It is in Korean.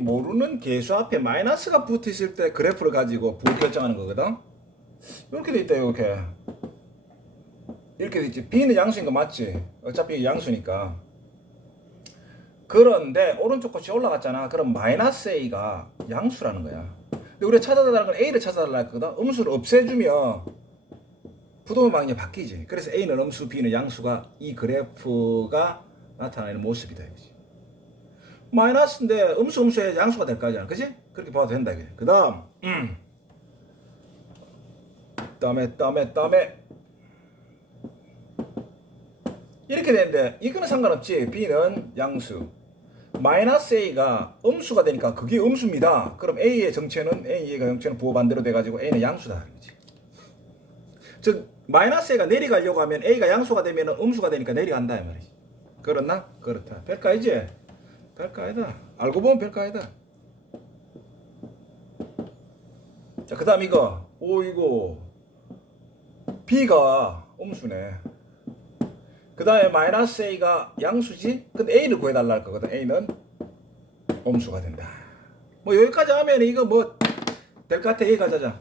모르는 개수 앞에 마이너스가 붙어 있을 때 그래프를 가지고 부호 결정하는 거거든. 이렇게 돼 있다 이렇게. 이렇게 돼 있지. B는 양수인 거 맞지? 어차피 양수니까. 그런데 오른쪽 끝이 올라갔잖아. 그럼 마이너스 A가 양수라는 거야. 근데 우리가 찾아달라는 건 A를 찾아달라 했거든. 음수를 없애주면 부동의 방향이 바뀌지. 그래서 A는 음수, B는 양수가 이 그래프가 나타내는 모습이다 이거지. 마이너스인데 음수 음수의 양수가 될 거잖아. 그지? 그렇게 봐도 된다 이게. 그 다음 음. 다음에 다음에 다음에 이렇게 되는데 이거는 상관없지. B는 양수. 마이너스 A가 음수가 되니까 그게 음수입니다. 그럼 A의 정체는 A의 정체는 부호 반대로 돼가지고 A는 양수다. 즉 마이너스 A가 내려가려고 하면 A가 양수가 되면 음수가 되니까 내려간다 이 말이지. 그렇나? 그렇다. 별거 아니지? 별거 아니다. 알고 보면 별거 아니다. 자, 그 다음 이거. 오, 이거. B가 음수네. 그 다음에 마이너스 A가 양수지? 근데 A를 구해달라 할 거거든. A는 음수가 된다. 뭐 여기까지 하면 이거 뭐 될 것 같아. 여기까지 하자.